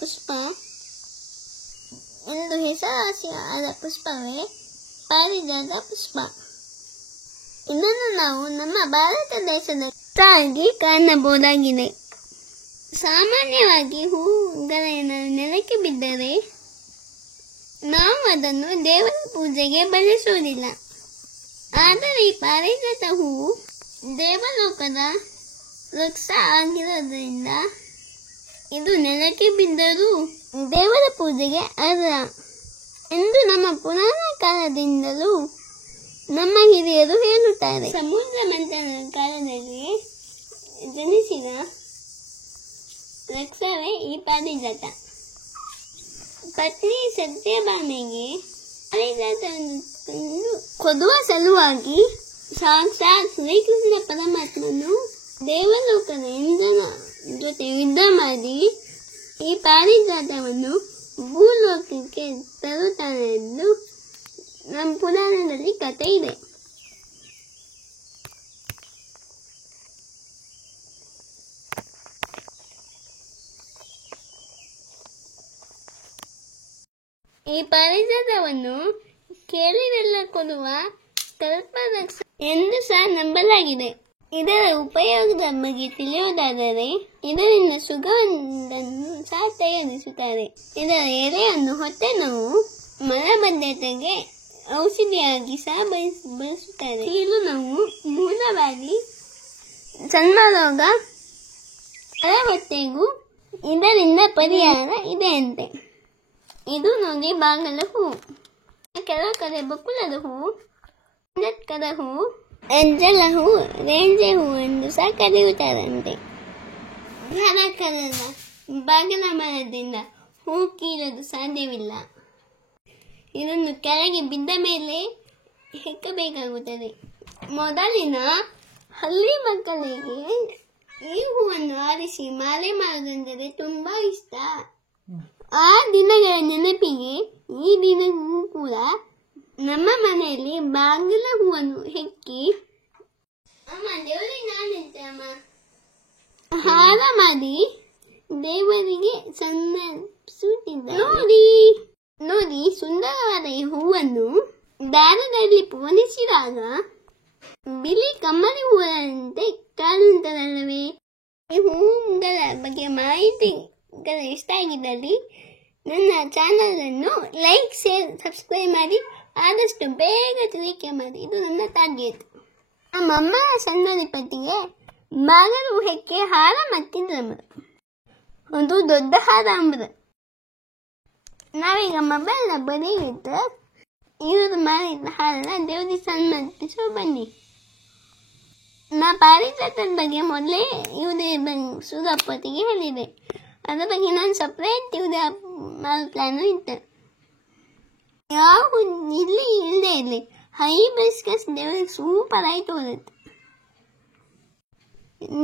ಪುಷ್ಪ ಎಂದು ಹೆಸರುವಾಸಿಯಾದ ಪುಷ್ಪವೇ ಪಾರಿಜಾತ ಪುಷ್ಪ. ಇದನ್ನು ನಾವು ನಮ್ಮ ಭಾರತ ದೇಶದಲ್ಲಿ ಕಾಣಬಹುದಾಗಿದೆ. ಸಾಮಾನ್ಯವಾಗಿ ಹೂಗಳ ನೆಲಕ್ಕೆ ಬಿದ್ದರೆ ನಾವು ಅದನ್ನು ದೇವರ ಪೂಜೆಗೆ ಬಳಸುವುದಿಲ್ಲ. ಆದರೆ ಈ ಪಾರಿಜಾತ ಹೂವು ದೇವಲೋಕದ ವೃಕ್ಷ ಆಗಿರೋದ್ರಿಂದ ಇದು ನೆಲಕ್ಕೆ ಬಿದ್ದರೂ ದೇವರ ಪೂಜೆಗೆ ಅರ್ಹ ಎಂದು ನಮ್ಮ ಪುರಾಣ ಕಾಲದಿಂದಲೂ ನಮ್ಮ ಹಿರಿಯರು ಹೇಳುತ್ತಾರೆ. ಸಮುದ್ರ ಮಂಥನದ ಕಾಲದಲ್ಲಿ ಜನಿಸಿದ ವೃಕ್ಷವೇ ಈ ಪಾರಿಜಾತ. ಪತ್ನಿ ಸತ್ಯಭಾಮೆಗೆ ಪಾರಿಜಾತವನ್ನು ಕೊಡುವ ಸಲುವಾಗಿ ಸಾಕ್ಷಾತ್ ಶ್ರೀಕೃಷ್ಣ ಪರಮಾತ್ಮನು ದೇವಲೋಕದ ಇಂದ್ರನ ಜೊತೆ ಯುದ್ಧ ಮಾಡಿ ಈ ಪಾರಿಜಾತವನ್ನು ಭೂಲೋಕಕ್ಕೆ ತರುತ್ತಾನೆ ಎಂದು ನಮ್ಮ ಪುರಾಣದಲ್ಲಿ ಕಥೆ ಇದೆ. ಈ ಪಾರಿಜಾತವನ್ನು ಕೇಳಿರೆಲ್ಲ ಕೊಡುವ ಕಲ್ಪವೃಕ್ಷ ಎಂದು ಸಹ ನಂಬಲಾಗಿದೆ. ಇದರ ಉಪಯೋಗದ ಬಗ್ಗೆ ತಿಳಿಯುವುದಾದರೆ ಇದರಿಂದ ಸುಗಂಧವನ್ನು ಸಹ ತಯಾರಿಸುತ್ತಾರೆ. ಇದರ ಎಲೆಯನ್ನು ಹೊಟ್ಟೆ ನೋವು, ಮಲಬದ್ಧತೆಗೆ ಔಷಧಿಯಾಗಿ ಸಹ ಬಳಸುತ್ತಾರೆ. ಕೀಲು ನೋವು, ಮೂಲವಾದಿ, ಚರ್ಮರೋಗ, ಹೊಟ್ಟೆಗೂ ಇದರಿಂದ ಪರಿಹಾರ ಇದೆಯಂತೆ. ಇದು ನೋಡಿ ಬಾಗಲ ಹೂವು, ಕೆಲವು ಕಡೆ ಬಕುಲದ ಹೂವು, ಅಂಜತ್ಕದ ಹೂವು, ಅಂಜಲ ಹೂವು, ರೇಂಜೆ ಹೂವು ಎಂದು ಸಹ ಕರೆಯುತ್ತಾರಂತೆ. ಧಾರಕರದ ಬಾಗಿಲ ಮರದಿಂದ ಹೂ ಕೀಳಲು ಸಾಧ್ಯವಿಲ್ಲ. ಇದನ್ನು ಕೆಳಗೆ ಬಿದ್ದ ಮೇಲೆ ಹೆಕ್ಕಬೇಕಾಗುತ್ತದೆ. ಮೊದಲಿನ ಹಳ್ಳಿ ಮಕ್ಕಳಿಗೆ ಈ ಹೂವನ್ನು ಆರಿಸಿ ಮಾಲೆ ಮಾಡುವುದೆಂದರೆ ತುಂಬಾ ಇಷ್ಟ. ಆ ದಿನಗಳ ನೆನಪಿಗೆ ಈ ದಿನವೂ ಕೂಡ ನಮ್ಮ ಮನೆಯಲ್ಲಿ ಬಾಗಿಲ ಹೂವನ್ನು ಹೆಕ್ಕಿ ಹಾರ ಮಾಡಿ ದೇವರಿಗೆ ಸಮರ್ಪಿಸುತ್ತಿದ್ದಾರೆ. ನೋಡಿ ಸುಂದರವಾದ ಈ ಹೂವನ್ನು ದಾರದಲ್ಲಿ ಪೋಣಿಸಿದಾಗ ಬಿಳಿ ಕಮ್ಮಲಿ ಹೂವಂತೆ ಕಾಣುತ್ತದಲ್ಲವೇ? ಈ ಹೂವುಗಳ ಬಗ್ಗೆ ಮಾಹಿತಿಗಳ ಇಷ್ಟ ಆಗಿದ್ದಲ್ಲಿ ನನ್ನ ಚಾನಲ್ ಅನ್ನು ಲೈಕ್, ಶೇರ್, ಸಬ್ಸ್ಕ್ರೈಬ್ ಮಾಡಿ ಆದಷ್ಟು ಬೇಗ ತಿಳಿಕೆ ಮಾಡಿ. ಇದು ನನ್ನ ಟಾರ್ಗೆಟ್. ನಮ್ಮಮ್ಮ ಸಣ್ಣದಿ ಪಟ್ಟಿಗೆ ಬಾಗಿಲು ಹೆಕ್ಕೆ ಹಾರ ಮತ್ತಿದ್ರಂಬ ಒಂದು ದೊಡ್ಡ ಹಾರ ಅಂಬುದು. ನಾವೀಗ ಮೊಬೈಲ್ ಬರೀಲಿಟ್ಟು ಇವರು ಮಾಡಿದ ಹಾರನ ದೇವರಿಗೆ ಸಮರ್ಪಿಸೋ ಬನ್ನಿ. ನಾ ಪಾರಿಜಾತದ ಬಗ್ಗೆ ಮೊದಲೇ ಇವುದೇ ಸುರಪ್ಪತ್ತಿಗೆ ಹೇಳಿದೆ. ಅದರ ಬಗ್ಗೆ ನಾನು ಸಪ್ರೇಟ್ ಇವುದೇ ಮಾಡೋ ಪ್ಲಾನು ಇತ್ತು. ಯಾವ ಇಲ್ಲಿ ಇಲ್ಲದೆ ಇರಲಿ, ಹೈಬಿಸ್ಕಸ್ ದೇವ್ರಿಗೆ ಸೂಪರ್ ಆಗಿ ತೋರುತ್ತೆ.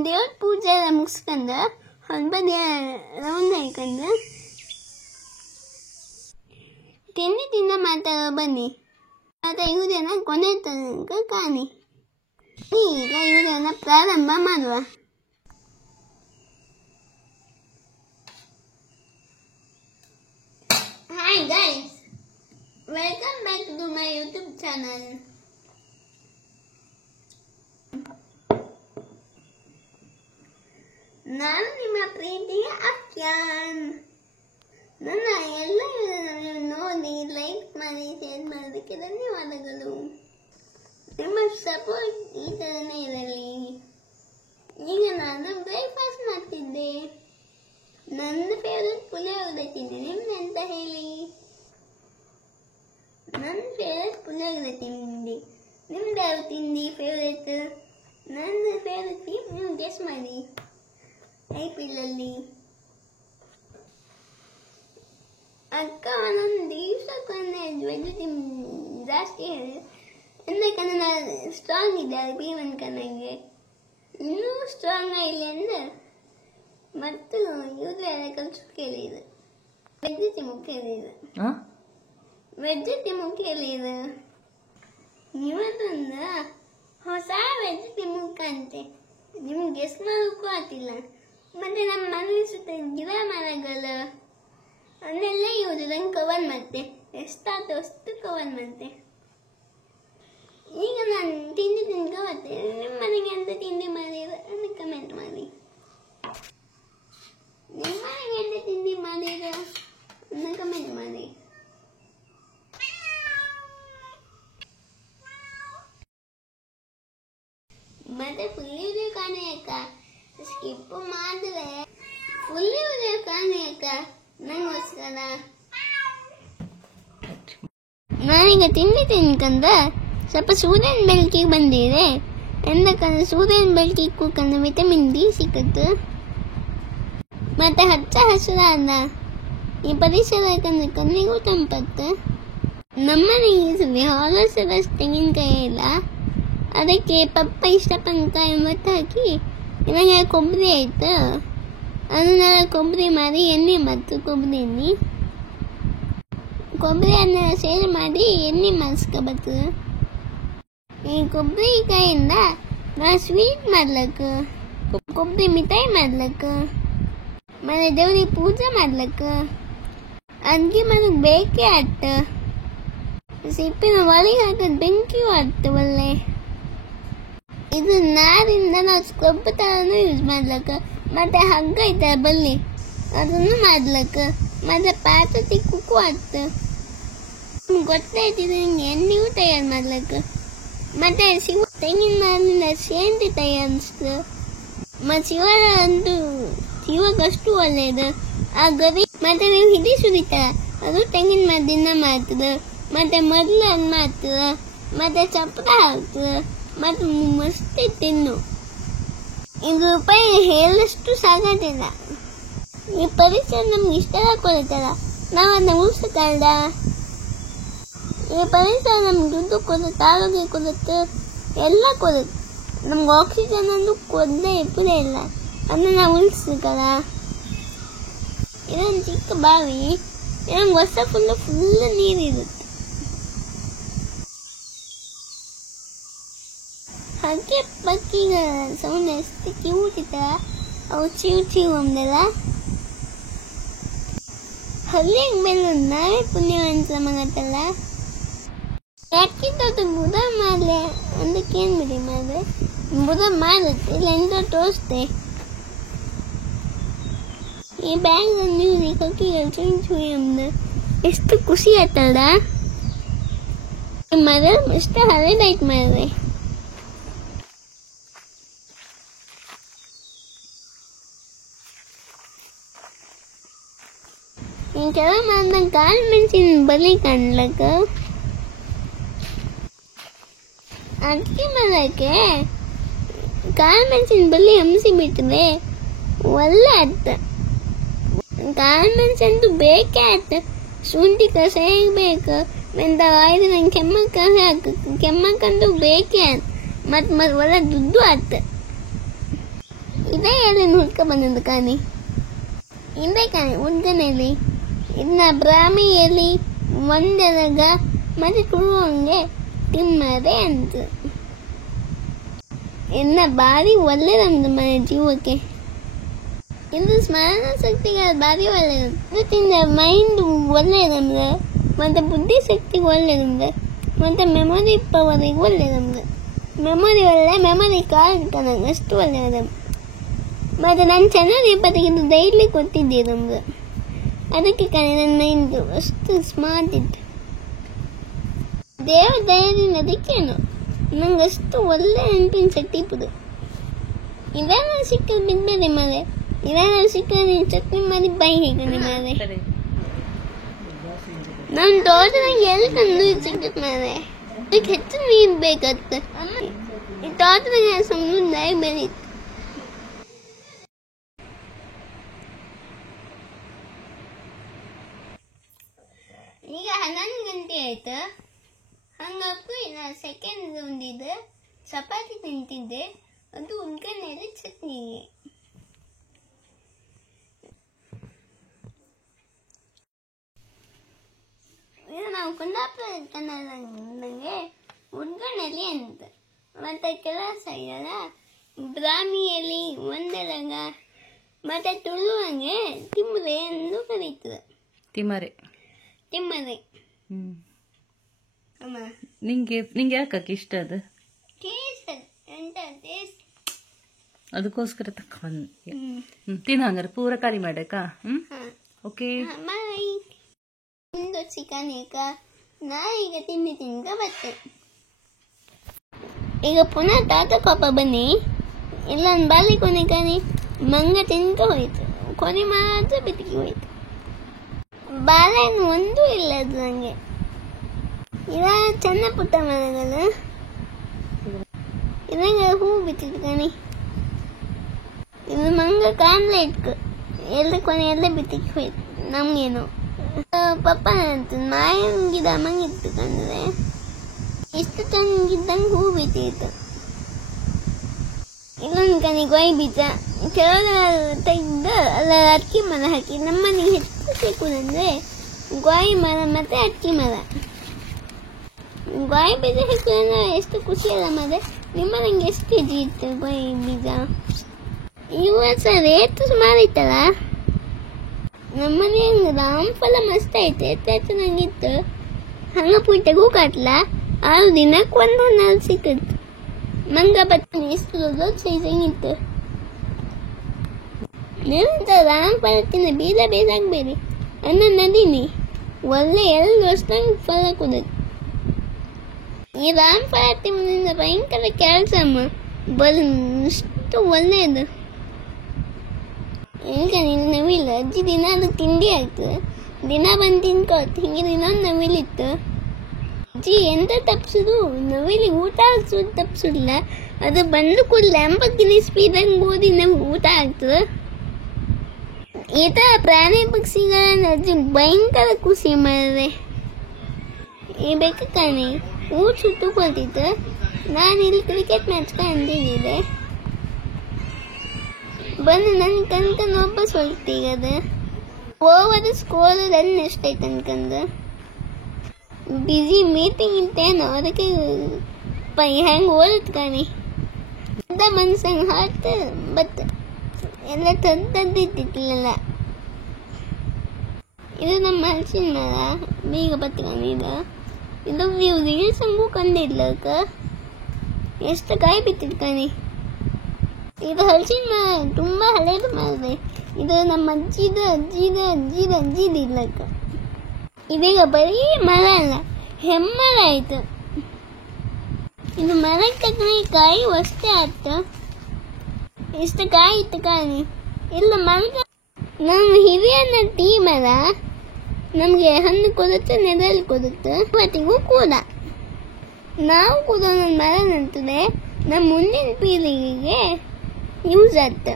ದೇವ್ರ ಪೂಜೆ ಎಲ್ಲ ಮುಗಿಸ್ಕೊಂಡು ಹೊರಬದಿ ರೌಂಡ್ ಹಾಕೊಂಡು ತಿಂದ ಮಾತಾಡೋ ಬನ್ನಿ. ಮತ್ತೆ ಇವುದೇನ ಕೊನೆ ತನಕ ಕಾಣಿ. ಈಗ ಇವುದೇನ ಪ್ರಾರಂಭ ಮಾಡುವ. Hi guys, welcome back to my YouTube channel. ನಾನು ನಿಮ್ಮ ಪ್ರೀತಿಯ ಅಕ್ಯಾನ್. ನನ್ನ ಎಲ್ಲ ನೋಡಿ ಲೈಕ್ ಮಾಡಿ, ಶೇರ್ ಮಾಡೋದಕ್ಕೆ ಧನ್ಯವಾದಗಳು. ನಿಮ್ಮ ಸಪೋರ್ಟ್ ಈ ಥರನೇ ಇರಲಿ. ಈಗ ನಾನು ಬ್ರೇಕ್ಫಾಸ್ಟ್ ಮಾಡ್ತಿದ್ದೆ. ನನ್ನ ಫೇವ್ರೆಟ್ ಪುಳಿಯೋಗರೆ ತಿಂದೆ. ನಿಮ್ಮೆಂತ ಹೇಳಿ? ನನ್ನ ಫೇವ್ರೆಟ್ ಪುಳಿಯೋಗರೆ ತಿಂಡಿ. ನಿಮ್ದು ಯಾವ ತಿಂಡಿ ಫೇವ್ರೆಟ್? ನನ್ನ ಫೇವ್ರೆಟ್ ನೀವು ಗೆಸ್ ಮಾಡಿ ಐಪಿಲಲ್ಲಿ. ಅಕ್ಕ ಒಂದೊಂದು ದಿವಸಕ್ಕೊಂದೇ ವೆಜ್ ಜಾಸ್ತಿ ಹೇಳಿ ಎಂದಕ್ಕೆ ನನ್ನ ಸ್ಟ್ರಾಂಗ್ ಇದೆ ಬಿ1 ಕಣ್ಣಗೆ ಇನ್ನೂ ಸ್ಟ್ರಾಂಗ್ ಆಗಿಲ್ಲ ಅಂದ್ರೆ ಮತ್ತು ಇವ್ರೆ ಕಲ್ಸು ಕೇಳಿದೆ ವೆಜ್ ಮುಖ್ಯಲಿದೆ ವೆಜ್ ಮುಖ್ಯಲಿದೆ ಇವತ್ತೊಂದು ಹೊಸ ವೆಜ್ ಮುಖ ಅಂತೆ ನಿಮ್ಗೆ ಗೆಸ್ ಮಾಡೋಕ್ಕೂ ಆಗ್ತಿಲ್ಲ. ಮತ್ತೆ ನಮ್ಮ ಮನೆ ಸುತ್ತ ಗಿಡ ಮರಗಳು ಅದನ್ನೆಲ್ಲ ಇವರು ನಂಗೆ ಕವರ್ ಮಾಡ್ತೆ ಎಷ್ಟಾಯ್ತು ಅಷ್ಟು ಕವರ್ ಮಾಡ್ತೆ. ಈಗ ನಾನು ತಿಂಡಿ ತಿನ್ಕೋಬತ್ತೆ. ನಿಮ್ಮ ಮನೆಗೆ ಅಂತ ತಿಂಡಿ ಮಾಡಿದ್ರೆ ಅದನ್ನು ಕಮೆಂಟ್ ಮಾಡಿ. ನಿಮ್ಮ ಮನೆಗೆ ಅಂತ ತಿಂಡಿ ಮಾಡಿದ್ರೆ ಅದನ್ನು ಕಮೆಂಟ್ ಮಾಡಿ. ಮತ್ತೆ ಫುಲ್ ವಿಡಿಯೋ ಕಾಣಿ ಅಕ್ಕ, ಸ್ಕಿಪ್ ಮಾಡಿದ್ರೆ ಫುಲ್ ವಿಡಿಯೋ ಕಾಣಿ ಅಕ್ಕ ನಂಗೋಸ್ಕರ. ನಾನೀಗ ತಿಂಡಿ ತಿನ್ಕಂದ ಸ್ವಲ್ಪ ಸೂರ್ಯನ ಬೆಳಕಿಗೆ ಬಂದಿದೆ. ಎಂದಕ್ಕಂದ್ರೆ ಸೂರ್ಯನ ಬೆಳಕಿಗೆ ಕೂಕಂದ್ರೆ ವಿಟಮಿನ್ ಡಿ ಸಿಕ್ಕತ್ತು. ಮತ್ತೆ ಹಚ್ಚ ಹಸಿರಾದ ಈ ಪರಿಸರ ಯಾಕಂದ್ರೆ ಕಣ್ಣಿಗೂ ತಂಪತ್ತು. ನಮ್ಮನೆಗೆ ಹಾಲಸರ ತೆಂಗಿನಕಾಯಿ ಇಲ್ಲ, ಅದಕ್ಕೆ ಪಪ್ಪ ಇಷ್ಟಪಂಕಾಯಿ ಮತ್ತು ಹಾಕಿ ಇವಾಗ ಕೊಬ್ಬರಿ ಆಯ್ತು. ಅದನ್ನೆಲ್ಲ ಕೊಬ್ಬರಿ ಮಾಡಿ ಎಣ್ಣೆ ಮತ್ತು ಕೊಬ್ಬರಿ ಎಣ್ಣೆ ಕೊಬ್ಬರಿಯನ್ನ ಸೇರಿ ಮಾಡಿ ಎಣ್ಣೆ ಮಾಡಿಸ್ಕೊಬತ್ತು. ಈ ಕೊಬ್ಬರಿಕಾಯಿಂದ ನಾ ಸ್ವೀಟ್ ಮಾಡ್ಲಕ್ಕ, ಕೊಬ್ಬರಿ ಮಿಠಾಯಿ ಮಾಡ್ಲಕ್ಕ, ಮತ್ತೆ ದೇವ್ರಿಗೆ ಪೂಜೆ ಮಾಡ್ಲಕ್ಕ, ಅಡ್ಗೆ ಮಾಡೋದು ಬೇಕೇ ಆಟ. ಸಿಪ್ಪಿನ ಒಳಗೆ ಹಾಕೋದು ಬೆಂಕಿಯೂ ಆಟ ಒಳ್ಳೆ. ಇದು ನಾರಿಂದ ನಾವು ಸ್ಕ್ರಬ್ ಥರನೂ ಯೂಸ್ ಮಾಡ್ಲಕ್ಕ, ಮತ್ತೆ ಹಗ್ಗ ಐತೆ ಬಲ್ಲಿ ಅದನ್ನು ಮಾಡ್ಲಕ್ಕ, ಮತ್ತೆ ಪಾತ್ರೆ ತಿಕ್ಕೂ ಆಟ. ಗೊತ್ತಾಯ್ತಿದೆ ನಿಂಗೆ ಎಣ್ಣೆಗೂ ತಯಾರು ಮಾಡ್ಲಕ್ಕ. ಮತ್ತೆ ತೆಂಗಿನ ಮರದಿಂದ ಸೇಂದಿ ತಯಾರಿಸ್ತು. ಮತ್ತು ಶಿವರ ಅಂತೂ ಶಿವಗಷ್ಟು ಒಳ್ಳೆಯದು. ಆ ಗರಿ ಮತ್ತೆ ನೀವು ಹಿಡಿ ಸುರಿತಾರ ಅದು ತೆಂಗಿನ ಮರದಿಂದ ಮಾಡ್ತದೆ. ಮತ್ತೆ ಮೊದಲು ಅದು ಮಾಡ್ತದೆ, ಮತ್ತೆ ಚಪ್ಪರ ಹಾಕ್ತದೆ, ಮತ್ತು ಮಸ್ತ್ ತಿನ್ನು. ಇದು ರೂಪಾಯಿ ಹೇಳಷ್ಟು ಸಾಗೋದಿಲ್ಲ. ಈ ಪರಿಸರ ನಮ್ಗೆ ಇಷ್ಟ ಕೊಡ್ತಾರ, ನಾವು ಅದನ್ನ ಉಳಿಸಕ್ಕಲ್ದ. ಈ ಪರಿಸರ ನಮ್ಗೆ ದುಡ್ಡು ಕೊಡುತ್ತೆ, ಆರೋಗ್ಯ ಕೊಡುತ್ತೆ, ಎಲ್ಲ ಕೊಡುತ್ತೆ. ನಮ್ಗೆ ಆಕ್ಸಿಜನ್ ಅಂದು ಕೊಡದೆ ಇಪ್ಪದೇ ಇಲ್ಲ, ಅದನ್ನ ನಾವು ಉಳಿಸ್ಬೇಕಲ್ಲ. ಇದೊಂದು ಚಿಕ್ಕ ಬಾವಿ, ಇದೊಂದು ವರ್ಷ ಫುಲ್ ನೀರಿರುತ್ತೆ. ಹಾಗೆ ಪಕ್ಕಿಗ ಸೌಂಡ್ ಎಷ್ಟು ಕ್ಯೂಟ್ ಅವು ಚೀವ್ ಅಂದೆಲ್ಲ. ಹಳ್ಳಿಗೆ ಮೇಲೆ ನಾವೇ ಪುಣ್ಯವಂತ ಮಗತ್ತಲ್ಲ. ಯಾಕಿದ್ದು ಬುಧ ಮಾಡಲೆ ಅದಕ್ಕೇನು ಬಿಡಿ ಮಾಡಿದ್ರೆ ಬುಧ ಮಾಡುತ್ತೆ, ಇಲ್ಲ ಎಂತ ತೋರಿಸ್ತೆ. ಈ ಬ್ಯಾಗ್ ನೀವು ಕಕ್ಕಿಗಳು ಚುಯಿ ಅಂದ ಎಷ್ಟು ಖುಷಿ ಆಯ್ತಲ್ಲ. ಮರ ಎಷ್ಟು ಹರಿದಾಯ್ತು ಮಾಡಿದ್ರೆ. ಕೆಲವು ಮಾಡ್ದಂಗೆ ಕಾಳು ಮೆಣಸಿನ ಬಲಿ ಕಾಣ್ಲಕ್ಕ. ಅಡಿಕೆ ಮಾಡೋಕ್ಕೆ ಕಾಳು ಮೆಣಸಿನ ಬಲಿ ಹಂಸಿ ಬಿಟ್ಟರೆ ಒಳ್ಳೆ ಆಯ್ತು. ಕಾಳು ಮೆಣಸಂತೂ ಬೇಕೇ ಆಯ್ತು. ಶುಂಠಿ ಕಷಾಯ ಬೇಕು, ಮೆಂತ ಆಯ್ತು ನಂಗೆ ಕೆಮ್ಮಕ್ಕ ಹಾಕು, ಕೆಮ್ಮಕ್ಕಂತೂ ಬೇಕೇ ಆಯ್ತು. ಮತ್ತು ಒಳ್ಳೆ ದುಡ್ಡು ಆಯ್ತು. ಇದೇ ಎಲೆನ ಹುಡ್ಕೊ ಬಂದದ್ದು ಕಾಣಿ, ಇದೇ ಕಾಣಿ ಉದ್ದನೆಲೆ. ಇದನ್ನ ಬ್ರಾಹ್ಮಿ ಎಲೆ ಒಂದೆಲಗ ಮತ್ತೆ ತುಳುವಂಗೆ ತಿನ್ನದೆ ಅಂತ. ಇನ್ನ ಭಾರಿ ಒಳ್ಳೆ ನಮ್ದು ಮನೆ ಜೀವಕ್ಕೆ. ಇದು ಸ್ಮರಣ ಶಕ್ತಿಗೆ ಭಾರಿ ಒಳ್ಳೆಯದು. ಇದರಿಂದ ಮೈಂಡ್ ಒಳ್ಳೆ ನಮ್ದು, ಮತ್ತೆ ಬುದ್ಧಿ ಶಕ್ತಿಗೆ ಒಳ್ಳೆ ನಮ್ದು, ಮತ್ತೆ ಮೆಮೊರಿ ಪವರಿಗೆ ಒಳ್ಳೆ ನಮ್ದು. ಮೆಮೊರಿ ಒಳ್ಳೆ, ಮೆಮೊರಿ ಕಾರ್ಡ್ ನಂಗೆ ಅಷ್ಟು ಒಳ್ಳೆಯದು. ಮತ್ತು ನನ್ನ ಚಾನಲ್ 20 ಡೈಲಿ ಕೊಟ್ಟಿದ್ದೆ ನಮ್ದು. ಅದಕ್ಕೆ ಕಾರಣ ನನ್ನ ಮೈಂಡು ಅಷ್ಟು ಸ್ಮಾರ್ಟ್ ಇತ್ತು. ದೇವ್ರ ದಯದಿಂದ ಅದಕ್ಕೇನು ನಂಗೆ ಅಷ್ಟು ಒಳ್ಳೆ ನೆನಪಿನ ಶಕ್ತಿ ಇಪ್ಪದು. ಇವೆಲ್ಲ ಸಿಕ್ಕದು ಬಿದ್ದರೆ ಮಾರೆ, ಇವೆಲ್ಲ ಸಿಕ್ಕದೆ ಚಟ್ನಿ ಮಾಡಿ ಬಾಯಿ ಹೇಗೆ ಮಾರೆ. ನಮ್ಮ ತೋಟದಾಗ ಎಲ್ಲಿ ತಂದು ಸಿಕ್ಕತ್ ಮಾರೆ. ಅದಕ್ಕೆ ಹೆಚ್ಚು ನೀರು ಬೇಕತ್ತ. ಈ ತೋಟದಾಗ ಸಮುದಾಯ ಬೆಳೀತು. ಈಗ 11 ಗಂಟೆ ಆಯ್ತು. ಹಂಗಾಕು ಇಲ್ಲ ಸೆಕೆಂಡ್ ಒಂದಿದ್ದು ಚಪಾತಿ ತಿಂತಿದ್ದೆ, ಅದು ಉಳ್ಕೊಂಡಲ್ಲಿ ಚಟ್ನಿಗೆ. ಇದು ನಾವು ಕುಂದಾಪುರ ಕನ್ನಡಗೆ ಉಳ್ಕೊಂಡಲ್ಲಿ ಅಂತ. ಮತ್ತೆ ಕೆಲಸ ಇದಲ್ಲ ಬ್ರಾಹ್ಮಿ ಎಲೆ ಒಂದೆಲಗ ಮತ್ತೆ ತುಳುವಂಗೆ ತಿಂಬ್ರೆ ಎಂದು ಕರೀತದೆ. ತಿಮರೆ. ತಿಮ್ಮರೆ. ನಿಂಗೆ ಯಾಕಕ್ಕೆ ಇಷ್ಟ ಅದು? ಅದಕ್ಕೋಸ್ಕರ ತಕೊಂಡೆ. ತಿನ್ನ ಹಂಗಾರೆ ಪೂರ ಖಾಲಿ ಮಾಡಕ್ಕ. ಓಕೆ ಒಂದು ಚಿಕನ್ ಈಗ ನಾ ಈಗ ತಿಂದ ಬರ್ತೇನೆ. ಈಗ ಪುನಃ ತಾತ ಕೋಪ ಬನ್ನಿ ಇಲ್ಲೊಂದು ಬಾಲಿ ಕೊನೆ ಕಾನಿ ಮಂಗ ತಿನ್ಕ ಹೋಯ್ತು. ಕೊನೆ ಮಾತ್ರ ಬಿತ್ತಿಗೆ ಹೋಯ್ತು. ಬಾಳೆಹಣ್ಣು ಒಂದೂ ಇಲ್ಲ ಅದು ನಂಗೆ. ಇದ ಚೆನ್ನ ಪುಟ್ಟ ಮರಗಳು ಇದಂಗ ಹೂ ಬಿತ್ತಿತ್ತು ಕಾನಿ. ಇದು ಮಂಗ ಕಾಣ್ಲೆ ಇಟ್ಕು ಎಲ್ಲ ಕೊನೆ ಎಲ್ಲ ಬಿತ್ತಿಗೆ ಹೋಯ್ತು. ನಮ್ಗೇನು ಪಪ್ಪ ಅಂತ ಮಾಯಂಗಿದ ಮಂಗಿತ್ತು ಕಂಡ್ರೆ ಎಷ್ಟು ತಂಗಿದ್ದಂಗೆ ಹೂ ಬಿತ್ತಿತ್ತು. ಇಲ್ಲೊಂದು ಕನಿ ಗೋಯ್ ಬೀಜ ಕೆಳಗ ತೆಗೆದು ಅಲ್ಲ ಅಕ್ಕಿ ಮರ ಹಾಕಿ. ನಮ್ಮನೆಗೆ ಹೆಚ್ಚು ಸಿಕ್ಕುದಂದ್ರೆ ಗೋಯ್ ಮರ ಮತ್ತೆ ಅಕ್ಕಿ ಮರ. ಗೋಯ್ ಬೀಜ ಹಾಕಿದ್ರೆ ಎಷ್ಟು ಖುಷಿ ಅಲ್ಲ ಮರೆ. ನಿಮ್ಮ ನಂಗೆ ಎಷ್ಟು ಕೆಜಿ ಇತ್ತು ಗೋಯ್ ಬೀಜ? ಈ ವರ್ಷ ರೇಟ್ ಸುಮಾರು ಇತ್ತಲ್ಲ. ನಮ್ಮನೆ ರಾಮಫಲ ಮಸ್ತ್ ಐತೆ ಎತ್ತಾಯ್ತು ನಂಗಿತ್ತು. ಹಂಗ ಪುಟ್ಟಗೂ ಕಟ್ಲ 6 ದಿನಕ್ಕೆ ಒಂದು ಹಣ್ಣು ಸಿಕ್ಕಿತ್ತು. ಮಂಗ ಬತ್ತ ಎಷ್ಟು ದೊಡ್ಡ ಸೈಜಂಗಿತ್ತು. ನಿರಂತರ ರಾಮಫಲ ತಿನ್ನ ಬೀಜ ಬೇರೆ ಅನ್ನ ನದೀನಿ ಒಳ್ಳೆ 2 ವರ್ಷದಂಗೆ ಫಲ ಕೊಡುತ್ತೆ. ಈ ರಾಮಫಲ ತಿನ್ನೋದ್ರಿಂದ ಭಯಂಕರ ಕ್ಯಾಲ್ಸಿಯಮ್ ಬಷ್ಟು ಒಳ್ಳೆಯದು. ಈಗ ನೀನು ನವಿಲು ಅಜ್ಜಿ ದಿನ ಅದು ತಿಂಡಿ ಆಯ್ತು. ದಿನ ಬಂದು ತಿನ್ಕೋತು. ಹಿಂಗೆ ದಿನ ನವಿಲಿತ್ತು. ಅಜ್ಜಿ ಎಂತ ತಪ್ಪಿಸೋದು ನವಿಲಿಗೆ ಊಟ ಹಾಕ್ಸೋದು ತಪ್ಪಿಸೋದಿಲ್ಲ. ಅದು ಬಂದು ಕೂಡಲೇ 80 ಸ್ಪೀಡಂಗೆ ಓದಿ ನಮ್ಗೆ ಊಟ ಆಗ್ತದೆ. ಈ ಥರ ಪ್ರಾಣಿ ಪಕ್ಷಿಗಳನ್ನ ಅಜ್ಜಿ ಭಯಂಕರ ಖುಷಿ ಮಾಡಿದೆ. ಈ ಬೇಕು ಕಾಣಿ ಊಟ ಸುತ್ತುಕೊಳ್ತಿತ್ತು. ನಾನು ಇಲ್ಲಿ ಕ್ರಿಕೆಟ್ ಮ್ಯಾಚ್ ಕಂಡಿದ್ದೆ. ಬಂದು ನನ್ನ ಕನ್ಕಂದು ವಾಪಸ್ ಹೊಲ್ತೀಗದ ಓವರ್ ಸ್ಕೋರ್ ರನ್ ಎಷ್ಟೈತೆ ಅನ್ಕಂದು ಬಿಸಿ ಮೀಟಿಂಗ್ ಇತ್ತೇನೋ ಅದಕ್ಕೆ ಹೆಂಗೆ ಓದತ್ ಕಾಣಿ. ಮನ್ಸಂಗೆ ಹಾಕ್ತ ಬತ್ ಎಲ್ಲ ತಂದಿದ್ದಿಲ್ಲ. ಇದು ನಮ್ಮ ಹಲಸಿನ ಮರ ಬೀಗ ಬತ್ಕೊಂಡಿದ್ದ. ಇದು ರೀಲ್ಸ್ ಹಂಗೂ ಕಂಡಿದ್ಲಕ್ಕ ಎಷ್ಟು ಕಾಯಿ ಬಿತ್ತಿದ್ ಕಾಣಿ. ಇದು ಹಲಸಿನ ಮರ ತುಂಬಾ ಹಳೇದು ಮರ. ಇದು ನಮ್ಮ ಅಜ್ಜಿದ ಇಲ್ಲಕ್ಕ. ಇದೀಗ ಬರೀ ಮರ ಅಲ್ಲ ಹೆಮ್ಮರ ಆಯ್ತು. ಇದು ಮರಕ್ಕೆ ತಕ್ಕನೆ ಕಾಯಿ ಅಷ್ಟೇ ಆತ. ಎಷ್ಟು ಕಾಯಿ ಇತ್ತು ಕಾಣಿ. ಇಲ್ಲ ಮಂಗ ನಮ್ಮ ಹಿರಿಯನ ಟೀ ಮರ ನಮ್ಗೆ ಹಣ್ಣು ಕೊಡುತ್ತೆ, ನೆರಳು ಕೊಡುತ್ತೆ. ಇವತ್ತಿಗೂ ಕೂಡ ನಾವು ಕೂಡ ನನ್ನ ಮರ ನಂತದೆ ನಮ್ಮ ಮುಂದಿನ ಪೀಳಿಗೆಗೆ ಯೂಸ್ ಆಯ್ತು.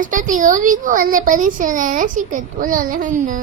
ಅಷ್ಟೊತ್ತಿಗೆ ಅವರಿಗೂ ಒಳ್ಳೆ ಪರಿಸರ ಎಲ್ಲ ಸಿಕ್ಕತ್ತು, ಒಳ್ಳೊಳ್ಳೆ ಹಣ್ಣು.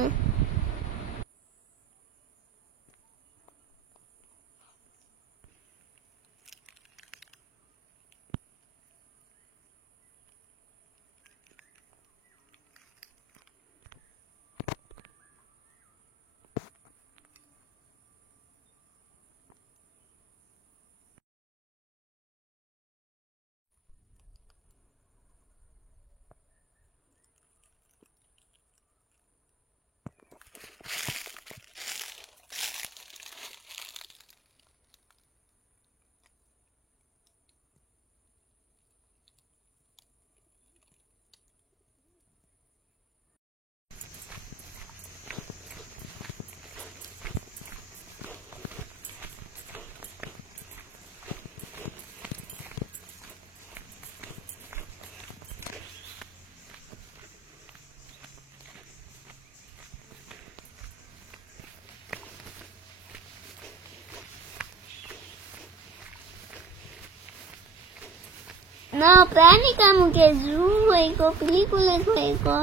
ನಾವು ಪ್ರಾಣಿ ಕಾಮಕ್ಕೆ ಝೂ ಹೋಯ್ಕೋ ಪಿಲಿಕುಲಕ್ಕೆ ಹೋಯ್ಕೋ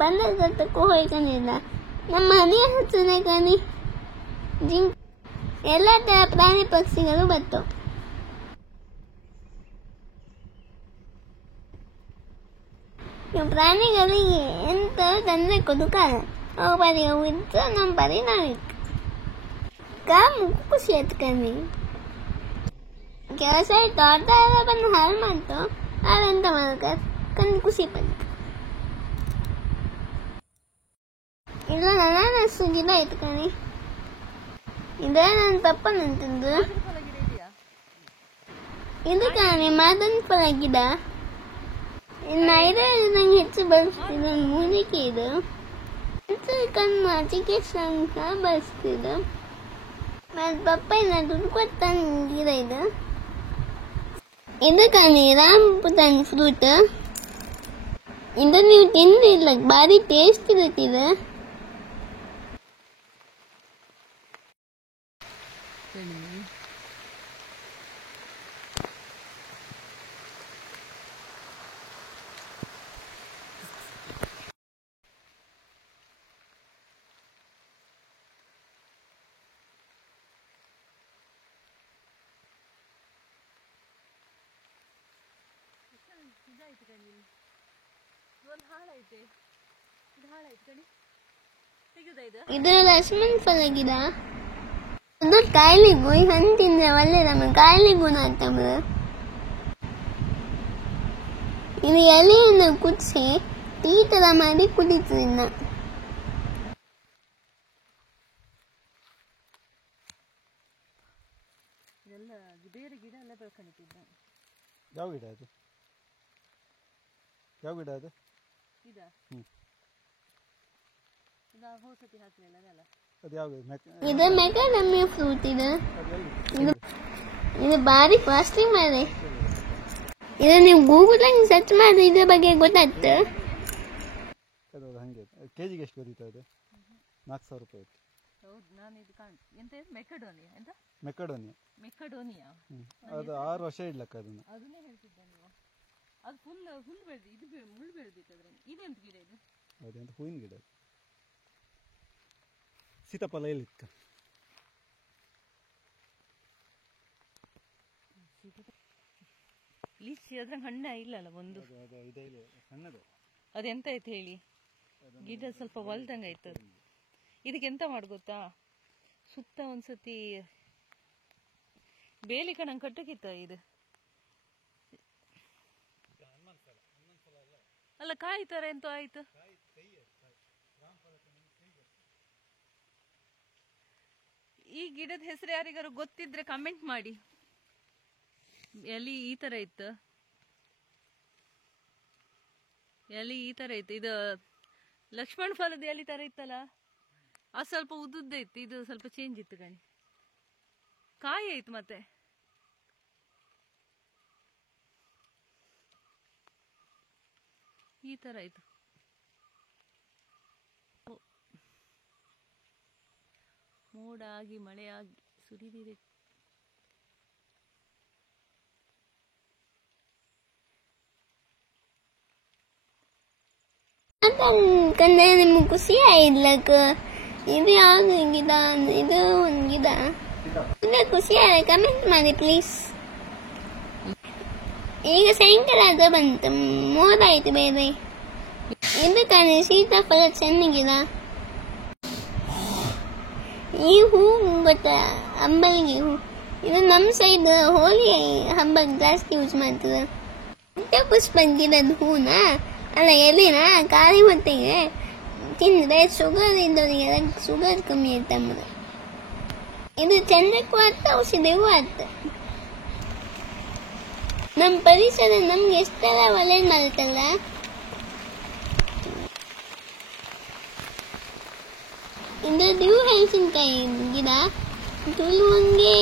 ಬಂದಕ್ಕೂ ಹೋಯ್ಕೊಂಡಿಲ್ಲ. ನಮ್ಮ ಮನೆಯ ಹಚ್ಚನೆ ಕಾಣಿ ಜಿಂಕ್ ಎಲ್ಲ ತರ ಪ್ರಾಣಿ ಪಕ್ಷಿಗಳು ಬರ್ತವೆ. ಪ್ರಾಣಿಗಳಿಗೆ ಎಂತ ತಂದ್ರೆ ಕೊಡುಕಾಲ ಅವು ಬರೀ ಅವು ಇತ್ತು ನಮ್ಮ ಬರೀ ನಾವಿತ್ತು. ಖುಷಿ ಆಯ್ತು ಕಮ್ಮಿ ಕೆಲಸ ಆಯ್ತು. ಅರ್ಧ ಎಲ್ಲ ಬಂದು ಹಾಳು ಮಾಡ್ತು. ಅವೆಂತ ಮಾಡಕ ಕಂಡು ಖುಷಿ ಬಂತು. ಇಲ್ಲ ಅನಾನಸ್ ಗಿಡ ಆಯ್ತು ಕಣಿ. ಇದೇ ನಾನು ತಪ್ಪನಂತಂದು ಇದು ಕಣಿ ಮಾದನ್ ಫಲ ಗಿಡ. ಇನ್ನು ನಂಗೆ ಹೆಚ್ಚು ಬಳಸ್ತಿದ್ದು ಮೂಲಿಕೆ ಇದು ಕಣ್ಣು ಚಿಕಿತ್ಸೆ ಅಂತ ಬಳಸ್ತಿದ್ದು. ಮತ್ತು ಪಪ್ಪಾಯಿನ ದುಡ್ಡು ಕೊಡ್ತಾನೆ ಗಿಡ ಇದು. ಇದು ಕಣಿ ರಾಂಬುಟಾನ್ ಫ್ರೂಟ್. ಇದು ನೀವು ತಿಂದಿಲ್ಲ, ಭಾರಿ ಟೇಸ್ಟ್ ಇರುತ್ತಿದೆ. ಇದು ಲಕ್ಷ್ಮಣ್ ಫಲ ಗಿಡ. ಅದು ಕಾಯಿಲೆಗೂ ಈ ಹಣ್ಣು ತಿಂದ್ರೆ ಒಳ್ಳೆ ನಮಗೆ ಕಾಯಿಲೆ ಗುಣ ಆಗ್ತದೆ. ಇದು ಎಲೆಯನ್ನು ಕುದಿಸಿ ಟೀ ತರ ಮಾಡಿ ಕುಡಿತೀವಿ. ಯಾವ ಗಿಡ ಅದು? ಯಾವ ಗಿಡ ಅದು? ಇದು ಮೆಕಾಡಮಿಯಾ ಫ್ರೂಟ್. ಇದು ಭಾರಿ ಕಾಸ್ಟ್ಲಿ ಮಾರೆ. ಇದು ನೀವು ಗೂಗಲ್ ಅಲ್ಲಿ ಸರ್ಚ್ ಮಾಡಿ ಇದ್ರ ಬಗ್ಗೆ ಗೊತ್ತಾಗ್ತದೆ. ಹಂಗೆ ಕೆಜಿಗೆ ಎಷ್ಟು ಬರೀತಾ ಇದೆ? 4,000 ರೂಪಾಯಿ. ಮೆಕಡೋನಿಯಾ ಅದು 6 ವರ್ಷ ಇಡ್ಲಕ್ಕ ಅದನ್ನ. ಅದು ಫುಲ್ ಬೆಳೆದಿ. ಇದು ಮುಳ್ಳು ಬೆಳೆದಿತ್ತು ಅದ್ರಲ್ಲಿ. ಇದೆಂತ ಗಿಡ ಇದು? ಅದೆಂತ ಹೂವಿನ ಗಿಡ. ಸೀತಾಫಲ ಎಲ್ಲಿತ್ತ? ಲೀಚಿ ಅದ್ರಂಗೆ ಹಣ್ಣ ಇಲ್ಲಲ್ಲ ಒಂದು. ಸಣ್ಣದು. ಅದೆಂತ ಆಯ್ತು ಹೇಳಿ? ಗಿಡ ಸ್ವಲ್ಪ ಹೊಲ್ದಂಗೆ ಆಯ್ತು. ಇದಕ್ಕೆ ಎಂತ ಮಾಡಿ ಗೊತ್ತಾ, ಸುತ್ತ ಒಂದ್ಸತಿ ಬೇಲಿ ಕಣಂಗೆ ಕಟ್ಟಕ್ಕಿತ್ತ. ಇದು ಅಲ್ಲ ಕಾಯಿ ತರ ಎಂತ ಆಯ್ತು. ಈ ಗಿಡದ ಹೆಸರು ಯಾರಿಗಾರು ಗೊತ್ತಿದ್ರೆ ಕಮೆಂಟ್ ಮಾಡಿ. ಎಲ್ಲಿ ಈ ತರ ಇತ್ತು, ಎಲ್ಲಿ ಈ ತರ ಇತ್ತು. ಇದು ಲಕ್ಷ್ಮಣ್ ಫಲದ ಎಲ್ಲಿ ತರ ಇತ್ತಲ್ಲ, ಅದು ಸ್ವಲ್ಪ ಉದ್ದುದ್ದ ಇತ್ತು. ಇದು ಸ್ವಲ್ಪ ಚೇಂಜ್ ಇತ್ತು ಕಣಿ. ಕಾಯಿ ಆಯ್ತು ಮತ್ತೆ. ಈ ತರ ಆಯ್ತು. ಮೋಡ ಆಗಿ ಮಳೆ ಆಗಿ ಸುರಿದಿದೆ. ಕಂದ್ರೆ ನಿಮ್ಗೆ ಖುಷಿ ಆಯ್ಲಕ್ಕ. ಇದು ಯಾವ್ದು ಗಿಡ? ಇದು ಒಂದು ಗಿಡ. ಖುಷಿ ಆಗ ಕಮೆಂಟ್ ಮಾಡಿ ಪ್ಲೀಸ್. ಈಗ ಸಾಯಂಕಾಲ ಅದು ಬಂತು, ಮೋಡ ಆಯ್ತು ಬೇರೆ. ಇದು ಕಣೆ ಸೀತಾಫಲ ಚೆನ್ನಾಗಿದ. ಈ ಹೂ ಗೊತ್ತಾ? ಅಂಬಲಿಗೆ ಹೂ. ಇದು ನಮ್ಮ ಸೈಡ್ ಹೋಳಿ ಹಬ್ಬಕ್ಕೆ ಜಾಸ್ತಿ ಯೂಸ್ ಮಾಡ್ತದೆ. ಪುಷ್ಪ ಗಿಡದ ಹೂನ ಅಲ್ಲ ಎಲಿನ ಖಾಲಿ ಹೊತ್ತಿಗೆ ತಿಂದ್ರೆ ಶುಗರ್ ಇದ್ದವರಿಗೆ ಶುಗರ್ ಕಮ್ಮಿ ಇರ್ತಂಬುದು. ಇದು ಚಂದಕ್ಕೂ ಆಗ್ತ, ಔಷಧಿಗೂ ಆಗ್ತ. ನಮ್ಮ ಪರಿಸರ ನಮ್ಗೆ ಎಷ್ಟೆಲ್ಲ ಒಳ್ಳೇದು ಮಾಡುತ್ತಲ್ಲ. ಇದು ಡ್ಯೂ ಮೆಣಸಿನ್ಕಾಯಿ ಗಿಡ. ತುಳುವಂಗೆ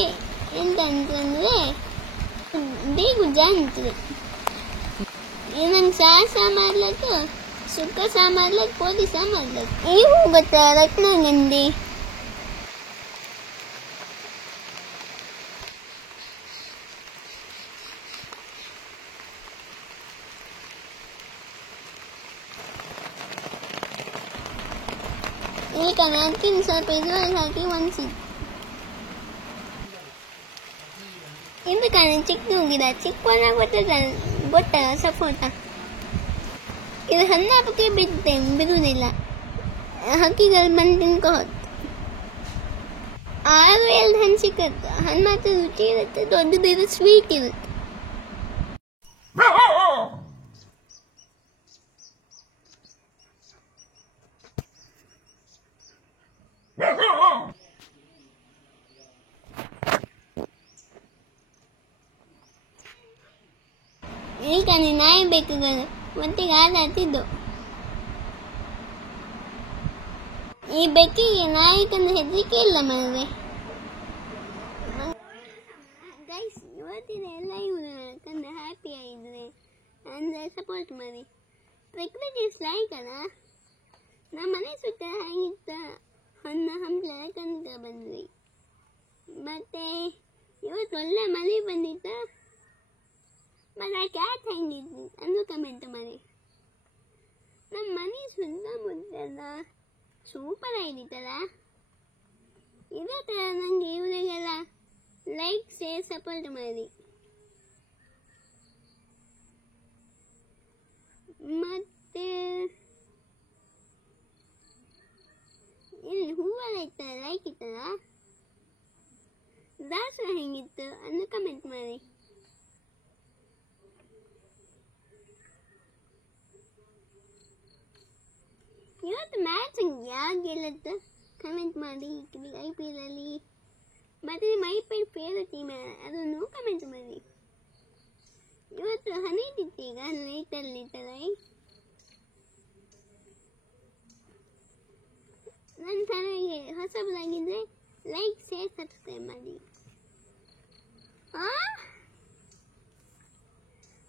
ಎಂತ ಅಂತಂದ್ರೆ ಬೇಗುಜ್ಜ ಅಂತದೆ. ಇದು ನಂಗೆ ಸಾಸ ಮಾಡ್ಲಕ್ಕ, ಸುಕ್ಕ ಸಹ ಮಾಡ್ಲಕ್ಕ, ಪೋದಿ ಸಹ ಮಾಡ್ಲಕ್ಕ. ಈ ಹೂ ಗೊತ್ತಾ? ರತ್ನಗಂಧಿ. ಈಗ ಅದಕ್ಕಿಂತ ಸ್ವಲ್ಪ ಇದ್ರಲ್ಲಿ ಹಾಕಿ ಒಣಸಿ. ಇದು ಕಾರಣ ಚಿಕ್ಕ ಗಿಡ. ಚಿಕ್ಕ ಗೊತ್ತಲ್ಲ ಸಪೋಟ. ಇದು ಹಣ್ಣಾಪಕ್ಕೆ ಬಿಡುವುದಿಲ್ಲ, ಹಕ್ಕಿಗಳು ಬಂದು ತಿನ್ಕೋದು. 6-7 ಹಣ್ಣು ಸಿಕ್ಕತ್ತೆ. ಹಣ್ಣು ಮಾತ್ರ ರುಚಿ ಇರುತ್ತೆ, ದೊಡ್ಡದು ಸ್ವೀಟ್ ಇರುತ್ತೆ. ಈಗ ನಾಯಿ ಬೇಕುಗಳು ಒಟ್ಟಿಗೆ ಆಟ ಆಡ್ತಿದ್ದು. ಈ ಬೆಕ್ಕಿಗೆ ನಾಯಿಕಂದು ಹೆದರಿಕೆ ಇಲ್ಲ ಮನೆ. ಗೈಸ್, ಇವತ್ತಿನ ಎಲ್ಲ ಇವರು ಕಂಡು ಹ್ಯಾಪಿ ಆಗಿದ್ರೆ ಅಂದರೆ ಸಪೋರ್ಟ್ ಮಾಡಿ. ಪ್ರಕೃತಿ ಲೈಕ್ ಅಲ್ಲ, ನಮ್ಮ ಮನೆ ಸುತ್ತ ಹಾಗಿತ್ತ ಹಣ್ಣು ಹಂಪಲ ಕಂಡು ಬಂದ್ವಿ. ಮತ್ತೆ ಇವತ್ತು ಒಳ್ಳೆ ಮಳೆ ಬಂದಿತ್ತು. ಮತ್ತೆ ಕ್ಯಾಟ್ ಹೆಂಗಿದ್ವಿ ಅಂದು ಕಮೆಂಟ್ ಮಾಡಿ. ನಮ್ಮ ಮನೆ ಸುತ್ತಮುತ್ತ ಸೂಪರ್ ಆಗಿತ್ತಲ್ಲ. ಇದೇ ಥರ ನನಗೆ ಇವರಿಗೆಲ್ಲ ಲೈಕ್ ಶೇರ್ ಸಪೋರ್ಟ್ ಮಾಡಿ. ಮತ್ತೆ ಇಲ್ಲಿ ಹೂವೆಲ್ಲ ಇತ್ತಲ್ಲ, ಲೈಕ್ ಇತ್ತಲ್ಲ, ದಾಸರ ಹೆಂಗಿತ್ತು ಅನ್ನು ಕಮೆಂಟ್ ಮಾಡಿ. ಇವತ್ತು ಮ್ಯಾಚ್ ಯಾರು ಗೆಲ್ಲುತ್ತೆ ಕಮೆಂಟ್ ಮಾಡಿ. IPL ಅಲ್ಲಿ ಮತ್ತೆ ನಿಮ್ಮ IPL ಫೇವ್ರೆಟ್ ಟೀಮ್ ಅದನ್ನು ಕಮೆಂಟ್ ಮಾಡಿ. ಇವತ್ತು ಹನಿದಿತ್ತು ಈಗ ನೈಟಲ್ಲಿ ನನ್ನ ಚಾನಲ್ಗೆ ಹೊಸಬರಾಗಿದ್ದರೆ ಲೈಕ್ ಶೇರ್ ಸಬ್ಸ್ಕ್ರೈಬ್ ಮಾಡಿ.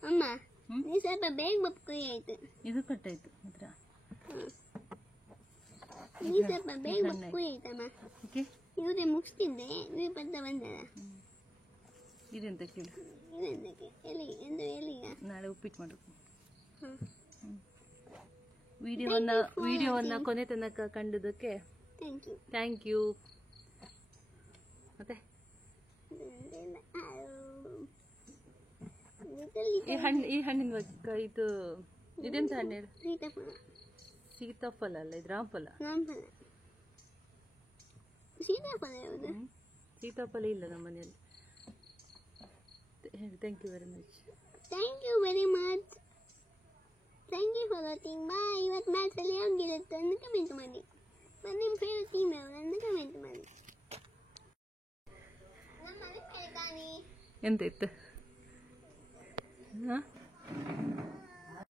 ಅಮ್ಮ ನೀವು ಸ್ವಲ್ಪ ಬೇಗ ಬಪ್ಪುರಿ ಆಯ್ತು. ಇದು ಕಟ್ಟಾಯ್ತು ಮಾತ್ರ. ನೀವು ಸ್ವಲ್ಪ ಬೇಗ ಬಪ್ಪುರಿ ಆಯ್ತಮ್ಮ. ಇವರೇ ಮುಗಿಸ್ತಿದ್ದೆ, ನೀವು ಬಂದ ಬಂದಲ್ಲ. ಇದೆಂತ ಕೇಳು. ಇದೆಂತಕ್ಕೆ ಎಲ್ಲಿ ಎಂದು ಎಲ್ಲಿಗ ನಾಳೆ ಉಪ್ಪಿಟ್ಟು ಮಾಡಬೇಕು. ವಿಡಿಯೋವನ್ನ ಕೊನೆ ತನಕ ಕಂಡದಕ್ಕೆ ಥ್ಯಾಂಕ್ ಯು. ಮತ್ತೆ ಈ ಹಣ್ಣಿನ ಇದು ಇದೆಂತ ಹಣ್ಣು ಹೇಳು. ಸೀತಾಫಲ ಅಲ್ಲ, ಇದು ರಾಮಫಲ. ಸೀತಾಫಲ ಇಲ್ಲ ನಮ್ಮ ಮನೆಯಲ್ಲಿ. Thank you very much. Thank you very much. Thank you for watching. Bye. ಇವತ್ತು ಮ್ಯಾಚಲ್ಲಿ ಯಾವಾಗಿರುತ್ತೆ ಅಂತ ಕಮೆಂಟ್ ಮಾಡಿ. ಮತ್ತು ನಿಮ್ಮ ಫೇವ್ರೆಟ್ ಟೀಮ್ ಯಾವ್ದು ಕಮೆಂಟ್ ಮಾಡಿ. ಎಂತ ಇತ್ತು?